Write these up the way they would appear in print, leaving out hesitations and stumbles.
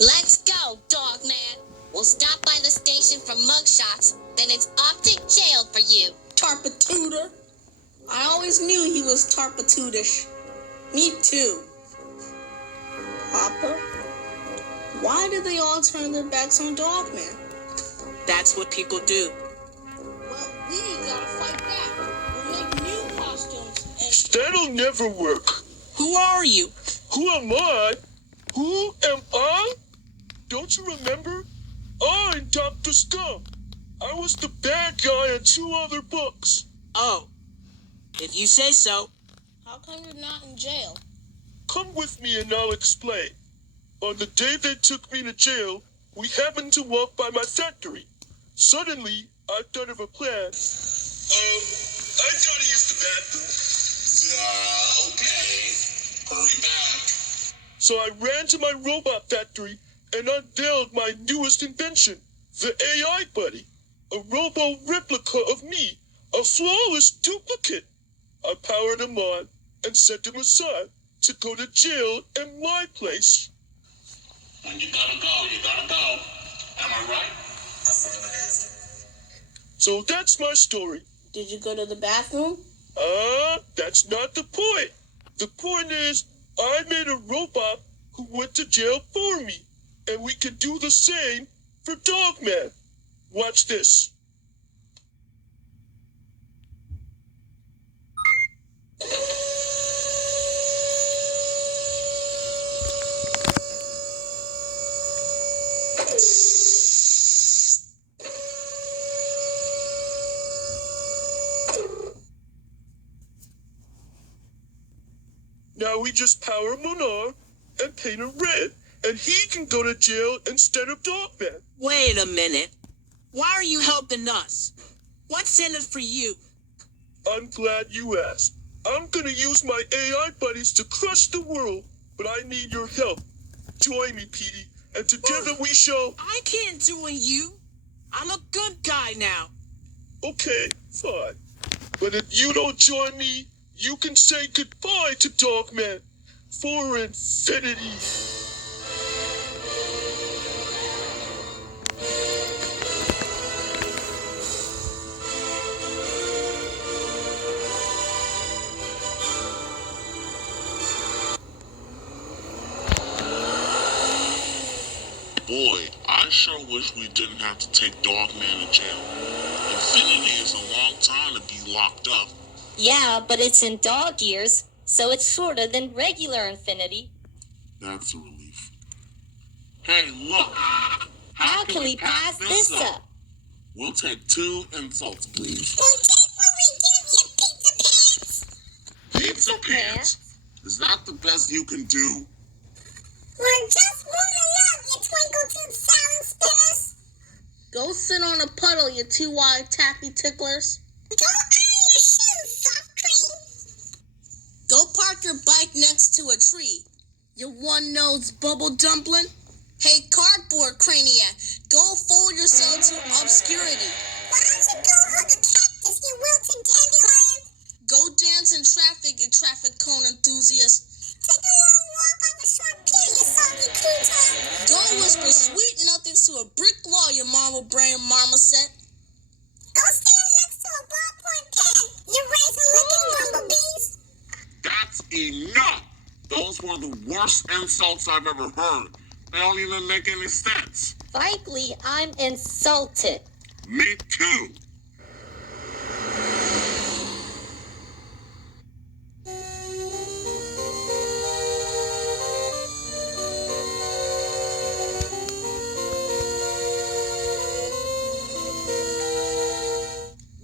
Let's go, dog man. We'll stop by the station for mugshots, then it's off to jail for you. Tarpatutor. I always knew he was tarpatutish. Me too. Papa, why did they all turn their backs on Dogman? That's what people do. Well, we gotta fight back. We'll make new costumes and... That'll never work. Who are you? Who am I? Who am I? Don't you remember? I'm Dr. Scum. I was the bad guy in 2 other books. Oh, if you say so. How come you're not in jail? Come with me and I'll explain. On the day they took me to jail, we happened to walk by my factory. Suddenly, I thought of a plan. I thought he used the bathroom. Okay. Hurry back. So I ran to my robot factory and unveiled my newest invention, the AI Buddy. A robo-replica of me, a flawless duplicate. I powered him on and set him aside to go to jail in my place. When you gotta go, you gotta go. Am I right? So that's my story. Did you go to the bathroom? That's not the point. The point is, I made a robot who went to jail for me, and we can do the same for Dogman. Watch this. Now we just power him on and paint him red, and he can go to jail instead of Dogman. Wait a minute. Why are you helping us? What's in it for you? I'm glad you asked. I'm gonna use my AI buddies to crush the world, but I need your help. Join me, Petey, and together we shall... I can't join you. I'm a good guy now. Okay, fine. But if you don't join me, you can say goodbye to Dogman for infinity. Boy, I sure wish we didn't have to take Dogman to jail. Infinity is a long time to be locked up. Yeah, but it's in dog years, so it's shorter than regular infinity. That's a relief. Hey, look! How can we pass this up? We'll take 2 insults, please. We'll take what we give you, Pizza Pants. Pizza Pants? Is that the best you can do? We're just warming up, you twinkle-toed salad spinners. Go sit on a puddle, you 2-eyed taffy ticklers. Go iron your shoes, soft cream. Go park your bike next to a tree, you one-nosed bubble dumpling. Hey, cardboard craniac, go fold yourself to obscurity. Why don't you go hug a cactus, you wilted dandelion? Go dance in traffic, you traffic cone enthusiast. Take a long walk on the short pier, you soggy crouton. Go whisper sweet nothings to a brick wall, you marble brain marmoset. Go stand next to a ballpoint pen, you raisin-licking bumblebees. That's enough! Those were the worst insults I've ever heard. They don't even make any sense. Frankly, I'm insulted. Me too.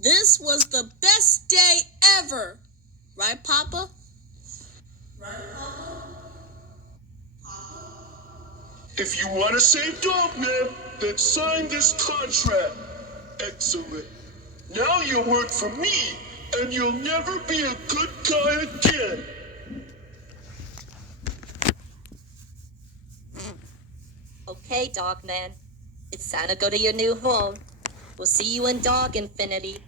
This was the best day ever. Right, Papa? If you want to save Dogman, then sign this contract. Excellent. Now you'll work for me, and you'll never be a good guy again. Okay, Dogman. It's time to go to your new home. We'll see you in Dog Infinity.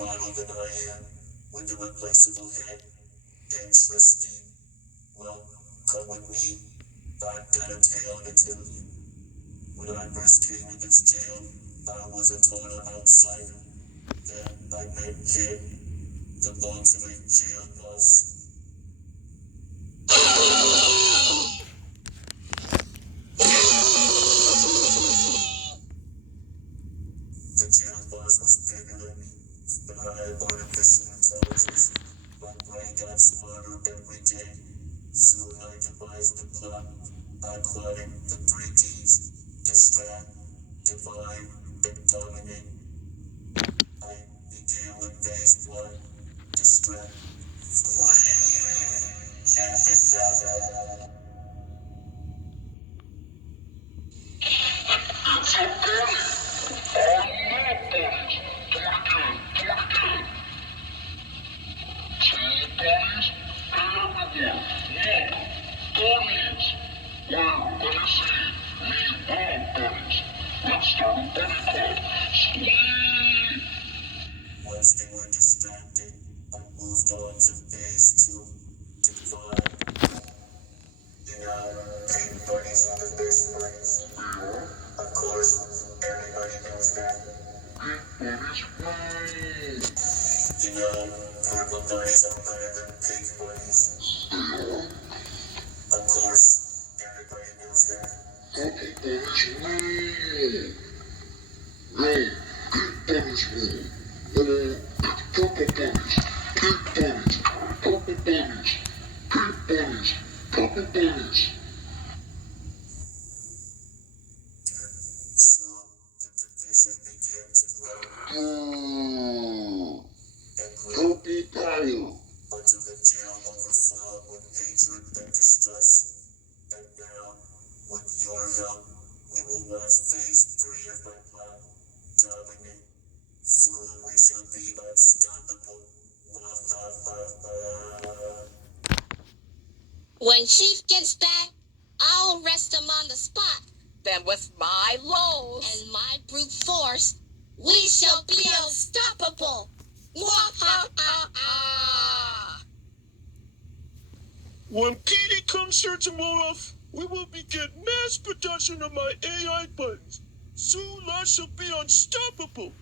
model than I am, with a replaceable head. Interesting. Well, come with me. I've got a tale to tell you. When I first came to this jail, I was a total outsider. Then I met Kid, the ultimate jail boss. The jail boss was bigger than me, but I had artificial intelligence. My brain got smarter every day. Soon I devised the plot. I plotted the 3Ds: distract, divide, and dominate. I began with phase 1: distract. Check this out. It's a bully. I love bullies. Do it again. Do it again. Two bullies? Everyone, look. Bullies. Well, let me see. Me love bullies. Let's start a bully club. Sweet. Once they were distracted, I moved on to phase 2: divide. Everybody's on the best friends. Of course, everybody knows that. Buddies rule. Purple buddies are better than pink buddies. Of course, everybody knows that. Purple buddies rule. No, pink buddies rule. Purple buddies, pink buddies, purple buddies, pink buddies, purple buddies. So the division began to grow. Purple pile. Until the jail overflowed with hatred and distress. And now, with your help, we will launch phase 3 of my plan. Dominate. Soon we shall be unstoppable. When Chief gets back, I'll arrest him on the spot. Then with my lows. And my brute force, we shall be unstoppable. When Petey comes here tomorrow, we will begin mass production of my AI buttons. Soon I shall be unstoppable.